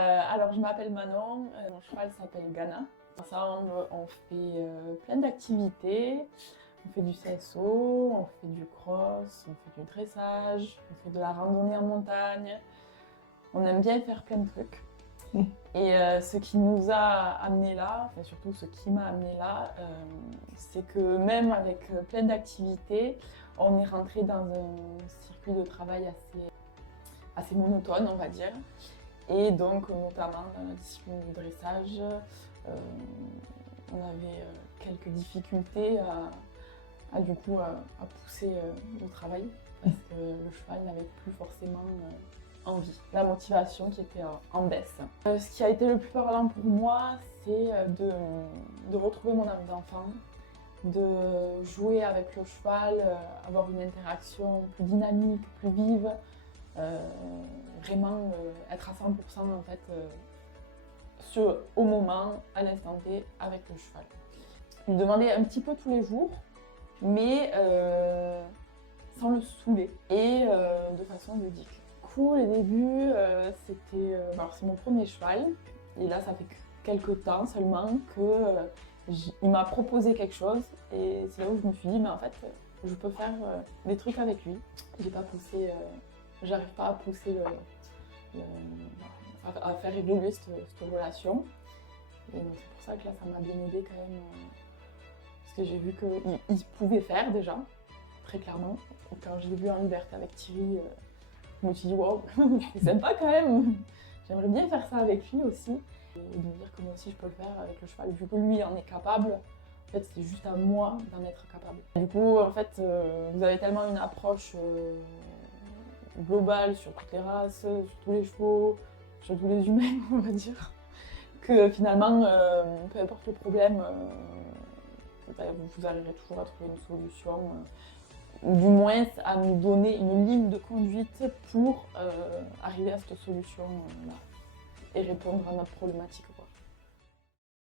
Alors, je m'appelle Manon, mon cheval s'appelle Ghana. Ensemble, on fait plein d'activités. On fait du CSO, on fait du cross, on fait du dressage, on fait de la randonnée en montagne. On aime bien faire plein de trucs. Et ce qui nous a amené là, enfin surtout ce qui m'a amené là, c'est que même avec plein d'activités, on est rentré dans un circuit de travail assez monotone, on va dire. Et donc, notamment dans la discipline du dressage, on avait quelques difficultés à pousser le travail parce que le cheval n'avait plus forcément envie. La motivation qui était en baisse. Ce qui a été le plus parlant pour moi, c'est de retrouver mon âme d'enfant, de jouer avec le cheval, avoir une interaction plus dynamique, plus vive. Vraiment être à 100% en fait au moment, à l'instant T, avec le cheval. Lui demander un petit peu tous les jours, mais sans le saouler et de façon ludique. Les débuts, c'était... alors c'est mon premier cheval, et là ça fait quelques temps seulement il m'a proposé quelque chose, et c'est là où je me suis dit, mais en fait, je peux faire des trucs avec lui. J'ai pas poussé... J'arrive pas à pousser à faire évoluer cette relation. Et donc c'est pour ça que là, ça m'a bien aidé quand même. Parce que j'ai vu qu'il pouvait faire déjà, très clairement. Et quand je l'ai vu en liberté avec Thierry, je me suis dit, waouh, c'est sympa quand même. J'aimerais bien faire ça avec lui aussi. Et de me dire que moi aussi je peux le faire avec le cheval. Vu que lui en est capable, en fait, c'est juste à moi d'en être capable. Du coup, en fait, vous avez tellement une approche globale sur toutes les races, sur tous les chevaux, sur tous les humains, on va dire, que finalement, peu importe le problème, vous arriverez toujours à trouver une solution, ou du moins à nous donner une ligne de conduite pour arriver à cette solution-là et répondre à notre problématique.